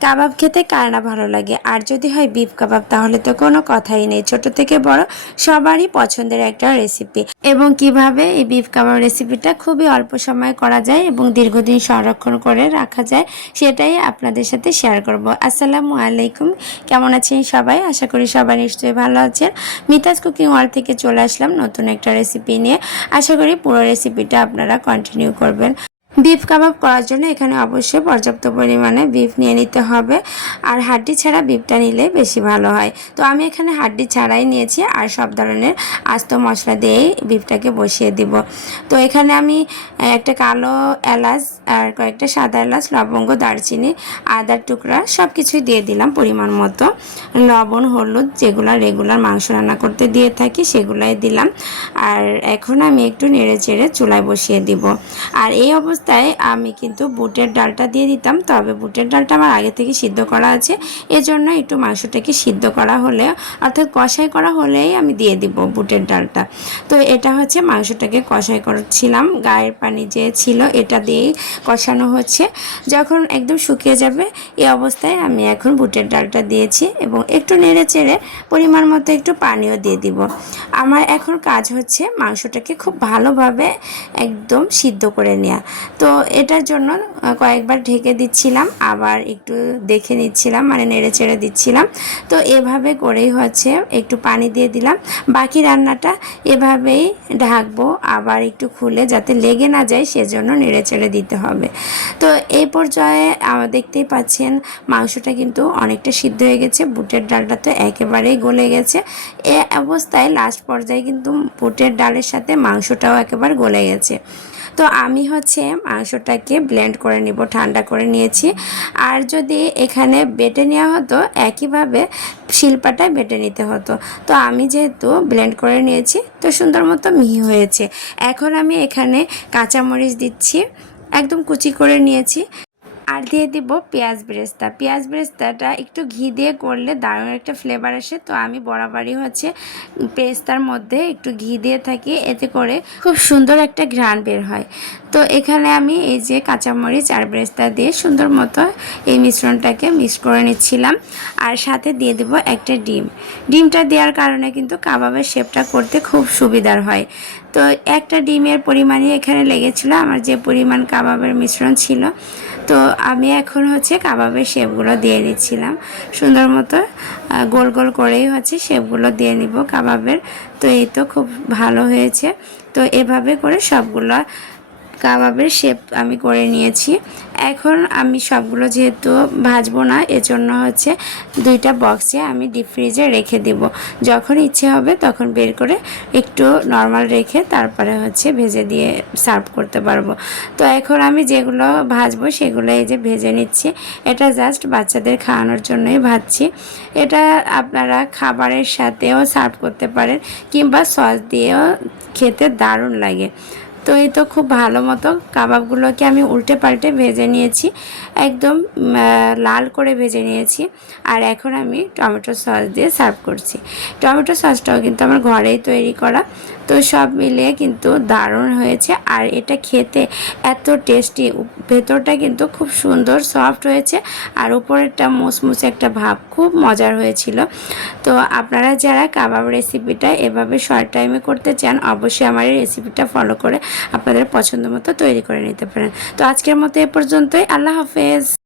কাবাব খেতে কার না ভালো লাগে? আর যদি হয় বিফ কাবাব, তাহলে তো কোনো কথাই নেই। ছোট থেকে বড় সবারই পছন্দের একটা রেসিপি এবং কীভাবে এই বিফ কাবাব রেসিপিটা খুবই অল্প সময়ে করা যায় এবং দীর্ঘদিন সংরক্ষণ করে রাখা যায়, সেটাই আপনাদের সাথে শেয়ার করব। আসসালামু আলাইকুম। কেমন আছেন সবাই? আশা করি সবাই নিশ্চয়ই ভালো আছেন। মিতাজ কুকিং ওয়ার্ল্ড থেকে চলে আসলাম নতুন একটা রেসিপি নিয়ে। আশা করি পুরো রেসিপিটা আপনারা কন্টিনিউ করবেন। বিফ কাবাব করার জন্য এখানে অবশ্যই পর্যাপ্ত পরিমাণে বিফ নিয়ে নিতে হবে। আর হাড্ডি ছাড়া বিফটা নিলে বেশি ভালো হয়। তো আমি এখানে হাড্ডি ছাড়াই নিয়েছি আর সব ধরনের আস্ত মশলা দিয়েই বিফটাকে বসিয়ে দিব। তো এখানে আমি একটা কালো এলাচ আর কয়েকটা সাদা এলাচ, লবঙ্গ, দারচিনি, আদার টুকরা সব কিছুই দিয়ে দিলাম পরিমাণ মতো। লবণ, হলুদ যেগুলো রেগুলার মাংস রান্না করতে দিয়ে থাকি সেগুলাই দিলাম। আর এখন আমি একটু নেড়ে চেড়ে চুলায় বসিয়ে দিব। আর এই অবস্থায় আমি কিন্তু বুটের ডালটা দিয়ে দিতাম। তবে বুটের ডালটা আমার আগে থেকে সিদ্ধ করা আছে। এজন্য একটু মাংসটাকে সিদ্ধ করা হলে, অর্থাৎ কষাই করা হলেই আমি দিয়ে দিব বুটের ডালটা। তো এটা হচ্ছে মাংসটাকে কষাই করছিলাম। গায়ের পানি যে ছিল এটা দিয়েই কষানো হচ্ছে। যখন একদম শুকিয়ে যাবে, এই অবস্থায় আমি এখন বুটের ডালটা দিয়েছি এবং একটু নেড়ে চেড়ে পরিমাণ মতো একটু পানিও দিয়ে দিব। আমার এখন কাজ হচ্ছে মাংসটাকে খুব ভালোভাবে একদম সিদ্ধ করে নেওয়া তো এটার জন্য কয়েকবার ঢেকে দিচ্ছিলাম, আবার একটু দেখে নিচ্ছিলাম মানে নেড়ে চেড়ে দিচ্ছিলাম। তো এভাবে করেই হচ্ছে, একটু পানি দিয়ে দিলাম। বাকি রান্নাটা এভাবেই ঢাকবো, আবার একটু খুলে যাতে লেগে না যায়, সেজন্য নেড়ে চেড়ে দিতে হবে। তো এই পর্যায়ে দেখতেই পাচ্ছেন, মাংসটা কিন্তু অনেকটা সিদ্ধ হয়ে গেছে, বুটের ডালটা তো একেবারেই গলে গেছে। এ অবস্থায় লাস্ট পর্যায়ে কিন্তু বুটের ডালের সাথে মাংসটাও একেবারে গলে গেছে। তো আমি হচ্ছে মাংসটাকে ব্লেন্ড করে নিব, ঠান্ডা করে নিয়েছি। আর যদি এখানে বেটে নেওয়া হতো, একইভাবে শিল্পাটায় বেটে নিতে হতো। তো আমি যেহেতু ব্লেন্ড করে নিয়েছি, তো সুন্দর মতো মিহি হয়েছে। এখন আমি এখানে কাঁচামরিচ দিচ্ছি, একদম কুচি করে নিয়েছি। আর দিয়ে দিব পেঁয়াজ বেরেস্তা। পেঁয়াজ বেরেস্তাটা একটু ঘি দিয়ে করলে দারুণ একটা ফ্লেভার আসে। তো আমি বরাবরই হচ্ছে পেস্তার মধ্যে একটু ঘি দিয়ে থাকি, এতে করে খুব সুন্দর একটা ঘ্রাণ বের হয়। তো এখানে আমি এই যে কাঁচামরিচ আর বেরেস্তা দিয়ে সুন্দর মতো এই মিশ্রণটাকে মিক্স করে নিচ্ছিলাম। আর সাথে দিয়ে দেব একটা ডিম। ডিমটা দেওয়ার কারণে কিন্তু কাবাবের শেপটা করতে খুব সুবিধার হয়। তো একটা ডিমের পরিমাণই এখানে লেগেছিল। আমার যে পরিমাণ কাবাবের মিশ্রণ ছিল তো আমি এখন হচ্ছে কাবাবের শেপগুলো দিয়ে দিচ্ছিলাম সুন্দর মতো গোল গোল করেই হচ্ছে শেপগুলো দিয়ে নিব। কাবাবের তো এই তো খুব ভালো হয়েছে। তো এভাবে করে সবগুলো কাবাবের শেপ আমি করে নিয়েছি। এখন আমি সবগুলো যেহেতু ভাজবো না, এজন্য হচ্ছে দুইটা বক্সে আমি ডিপ ফ্রিজে রেখে দেব। যখন ইচ্ছে হবে তখন বের করে একটু নর্মাল রেখে তারপরে হচ্ছে ভেজে দিয়ে সার্ভ করতে পারব। তো এখন আমি যেগুলো ভাজবো সেগুলো এই যে ভেজে নিচ্ছি। এটা জাস্ট বাচ্চাদের খাওয়ানোর জন্যই ভাজছি। এটা আপনারা খাবারের সাথেও সার্ভ করতে পারেন, কিংবা সস দিয়েও খেতে দারুণ লাগে। তো এই তো খুব ভালো মতো কাবাবগুলোকে আমি উল্টে পাল্টে ভেজে নিয়েছি। একদম লাল করে ভেজে নিয়েছি আর এখন আমি টমেটো সস দিয়ে সার্ভ করছি। টমেটো সসটাও কিন্তু আমার ঘরেই তৈরি করা। তো সব মিলিয়ে কিন্তু দারুণ হয়েছে আর এটা খেতে এত টেস্টি। ভেতরটা কিন্তু খুব সুন্দর, সফট হয়েছে আর উপরেরটা মুসমুসে একটা ভাব, খুব মজার হয়েছিল। তো আপনারা যারা কাবাব রেসিপিটা এভাবে শর্ট টাইমে করতে চান, অবশ্যই আমার এই রেসিপিটা ফলো করে আপনাদের পছন্দ মতো তৈরি করে নিতে পারেন। তো আজকের মতো এ পর্যন্তই। আল্লাহ হাফেজ।